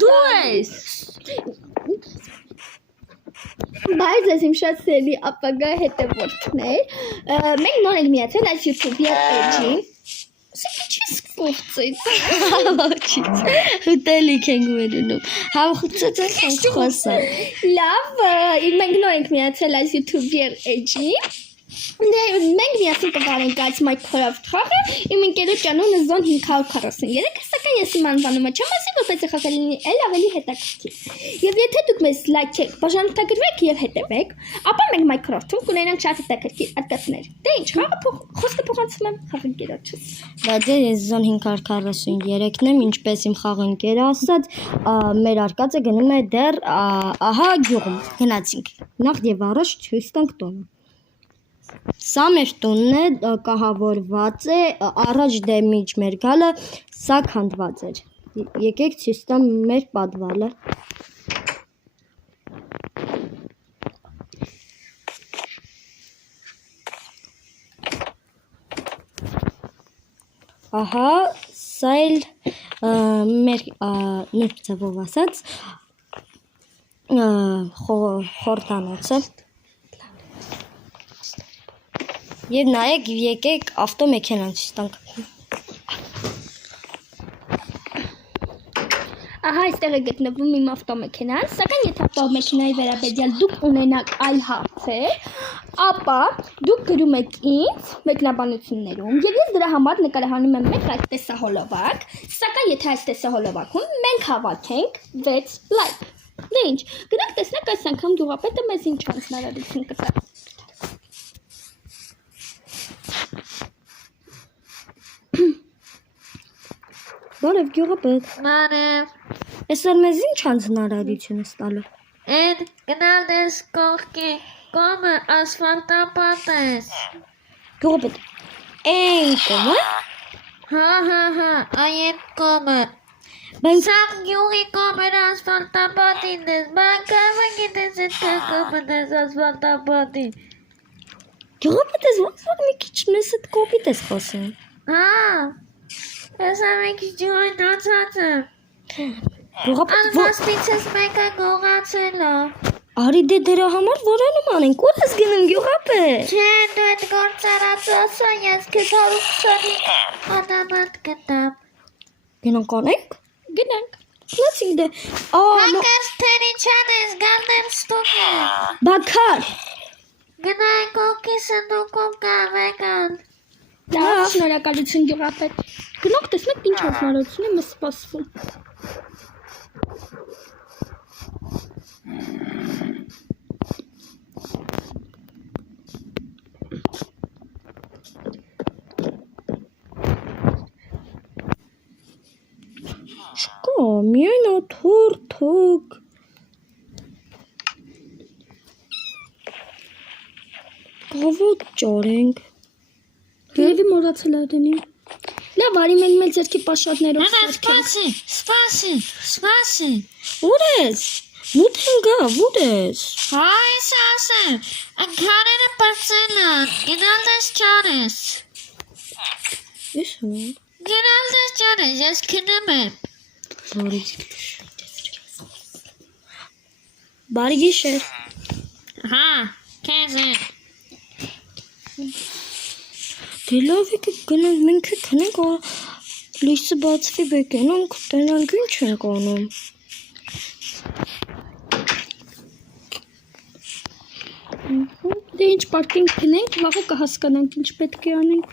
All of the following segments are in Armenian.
դու ես։ Բայց ես իմ շատ սերի ապագա հետևորդներ, մենք նոր ենք միացել այս YouTube-ի էջին։ Սա չի սկսվեց։ Ոչինչ։ Ուտելիք ենք վերնում։ Հավխուցած ենք խոսալ։ Լավ, մենք նոր ենք միացել այս YouTube-ի էջին։ Մենք միասին կվարենք այս Minecraft խաղը, իմ ընկերոջ անունը Zone 543, սակայն ես իմ անվանումը չեմ ասի, որպեսզի խաղը լինի էլ ավելի հետաքրքիր։ Եվ եթե դուք մեզ լայք բաժանորդագրվեք եւ հետևեք, ապա մենք Minecraft-ում կունենանք շատ հետաքրքիր արկածներ։ Դե ինչ, խոսքը փոխանցում եմ խաղ ընկերոջս։ Բայց ես Zone 543-ն եմ, ինչպես իմ խաղ ընկերը ասաց, մեր արկածը գնում է դեռ ահա գյուղում։ Գնացինք։ Նախ եւ առաջ ցույց տանք տոնը։ Սա մեր տունն է, կահավորված է, առաջ դեմիջ մեր գալը, սա քանդված էր։ Եկեք ցույց տամ մեր պատվալը։ Ահա, սա էլ մեր նուրբ ձևով ասած խորհրդանոցը։ Եվ նայեք, եկեք ավտոմեքենան ցույց տանք։ Ահա այստեղ է գտնվում իմ ավտոմեքենան, սակայն եթե ավտոմեքենայի վերաբերյալ դուք ունենաք այլ հարցեր, ապա դուք գրում եք ինձ մեկնաբանություններում եւ ես դրա համար նկարահանում եմ մեկ այս տեսահոլովակ, սակայն եթե այս տեսահոլովակում մենք հավաքենք 6 լայք։ Դե ինչ, գնանք տեսնենք այս անգամ գյուղապետը մեզ ինչ հանձնարարություն կտա։ Բարև գյուղապետ։ Բարև։ Այսօր մեզ ինչ հանձնարարություն ես տալու։ Էդ գնալ դες կողքի կոմը ասֆալտապատ Գյուղապետ, այն կոմը։ Հա, այդ կոմը։ Բայց Սաղ գյուղի կոմեր ասֆալտապատին դες, բանկավը գիտես էդ կոմը դες ասֆալտապատին։ գյուղապետ ես ոնց որ մի քիչ մեզ հետ կոպիտ ես խոսում։ Հա, ես ամենքի ջուհայն ացած եմ։ Գյուղապետ, Անվաստից ես մեկը գողացել է։ արի դե դրա համար որանում անենք, ուր ես գնում գյուղապետ։ Չէ, դու այդ գործարացոսը ես քեզ 125 ադամատ կտամ։ Գնանք անենք։ Գնանք։ Գնացինք դե։ Հակարս թերի չան ես գալդեմ ստուկի։ Բաքար։ Գնայք օքի սնդուկում կավեկան։ Լավ, շնորհակալություն գյուղապետ։ Գնանք տեսնենք ինչ հանձնարարություն է մեզ սպասվում։ Չկա, միայն աթորթոք։ Կավոտ ճարենք։ Երևի մոռացել արենին։ Լավ, արի մենք մեր ձերքի պաշարներով սարքենք։ Սպասի։ Ուր ես։ Մութ են գա, ուր ես։ Հայս ասեմ, ընքարերը պրծել են, գնալ դες ճարես։ Ես հո։ Գնալ դες ճարես, ես քնում եմ։ Բարի գիշեր։ Հա, քեզ են։ Դե լավ եկեք գնանք, մենք քնենք, լույսը բացվի բեկենանք, տենանք ինչ ենք անում։ Դե ինչ պարկինգ գնենք, վաղը կհասկանանք ինչ պետք է անենք։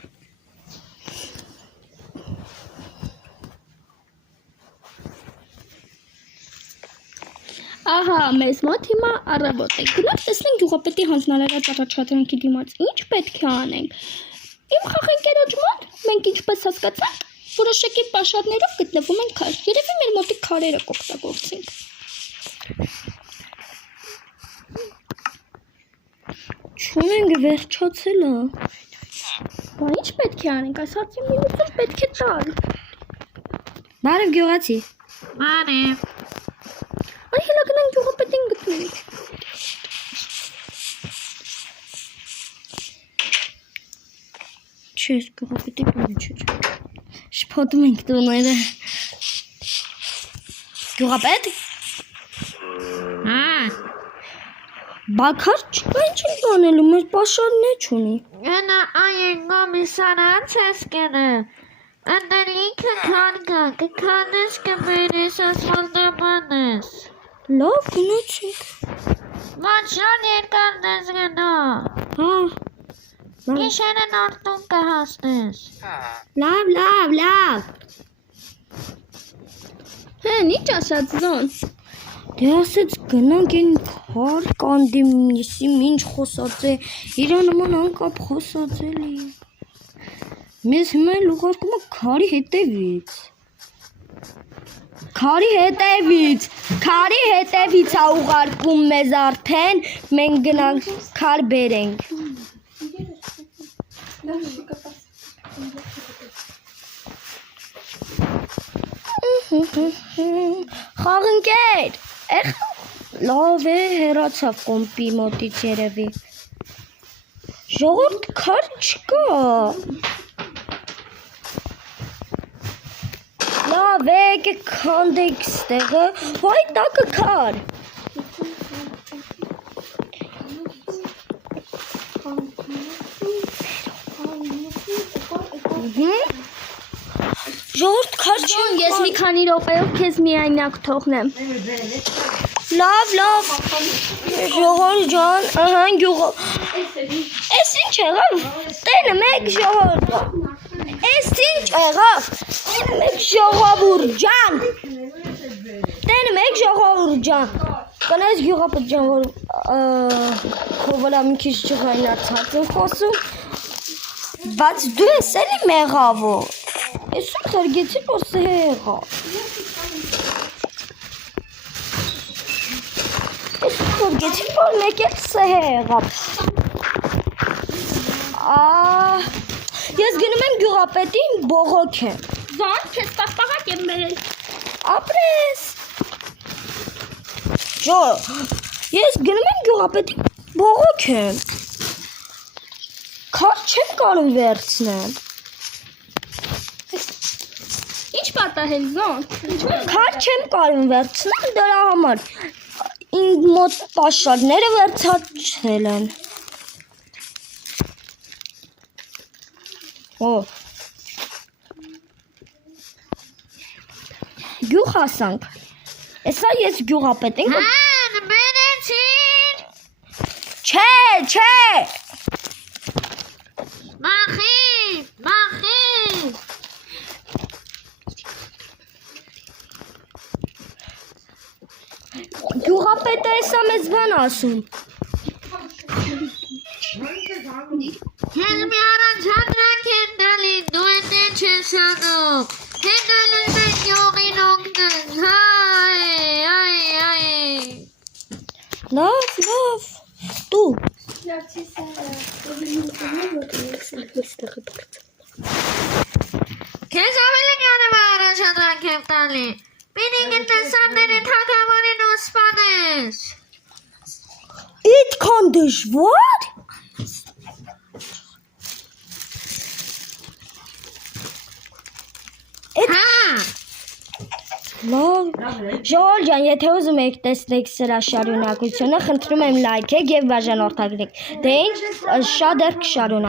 Ահա, մեզ մոտ հիմա առավոտ է։ Գնանք տեսնենք գյուղապետի հանձնարարած առաջադրանքի դիմաց ինչ պետք է անենք։ Իմ խաղընկերոջ մոտ մենք ինչպես հասկացանք, որոշակի պաշարներով գտնվում են քար։ Երևի մեր մոտիկ քարերը կօգտագործենք։ Չունենք վերջացել է։ Բա ինչ պետք է անենք, այս հարցի մի լուծում պետք է տալ։ Բարև գյուղացի։ Բարև։ Այ հելա գնանք գյուղապետին գտնենք։ Չես գյուղապետի բանը չէ։ Շփոթում ենք տոները։ Գյուղապետ։ Բաքար չկա ինչ ենք անելու, մեր պաշարն է չունի։ Գնա այն կոմիսարանց ես գնա։ Անդալիքը քարգա, կքանես կբերես ասֆալտաբանես։ Լավ, գնացինք։ Ոչ շատ երկար ես գնա։ Հա։ Գիշերը նորտուն կհասնես։ Լավ։ Հեն, ինչ ասաց Զոն։ Դե ասեց գնանք այն քար կանդիմնիսի ինչ խոսած է, իրա նման անկապ խոսած էլի։ Մեզ հիմա էլ ուղարկում է քարի հետևից է ուղարկում մեզ արդեն, մենք գնանք քար բերենք։ Խաղընկեր, լավ է հեռացավ կոմպի մոտից երևի։ Ժողովուրդ քար չկա։ Լավ է, կքանդեք ստեղը, վայ տակը քար։ Ժողովուրդ քար Զոն, չկա։ ես մի քանի րոպեով քեզ միայնակ թողնեմ։ Լավ, ժողովուրդ ջան, ահա գյուղը։ Էս ինչ եղավ։ Տենը մեկ ժողովուրդ։ Էս ինչ եղավ։ Տենը մեկ ժողովուրդ ջան։ Կնես գյուղապետ ջան, որ քո վրա մի քիչ ջղայնացած եմ խոսում։ Բայց դու ես էլի մեղավոր։ Այսօր խրգեցի, որ սե եղավ։ Խրգեցի, որ մեկ էլ սե եղավ։ Ես գնում եմ գյուղապետին բողոքեմ։ Զոն, քեզ պաղպաղակ եմ բերել։ Ապրես։ Ես գնում եմ գյուղապետին բողոքեմ։ Քար չեմ կարող վերցնել։ Ինչ պատահել Զոն։ Քար չեմ կարող վերցնել դրա համար։ Ինձ մոտ պաշարները վերցացել են։ Գյուղ հասանք։ Էսա ես գյուղապետին Բերեցին։ Չէ։ Մախի։ Գյուղապետը էսա մեզ բան ասում։ Ես մի առաջադրանք եմ դալի, դու են չես անում։ Հետալուր մենք յողին օգնես, Լավ, դու։ Քեզ ավելի նյանը առաջադրանք եմ տալի։ Պիտի գտնես ամները թագավորին ու սպանես։ Այդքան դժվար։ Լավ, Ժողովուրդ ջան, եթե ուզում եք տեսնեք սրա շարունակությունը, խնդրում եմ լայքեք եւ բաժանորդագրեք։ Դե ինչ, շատ դեռ կշարունակենք։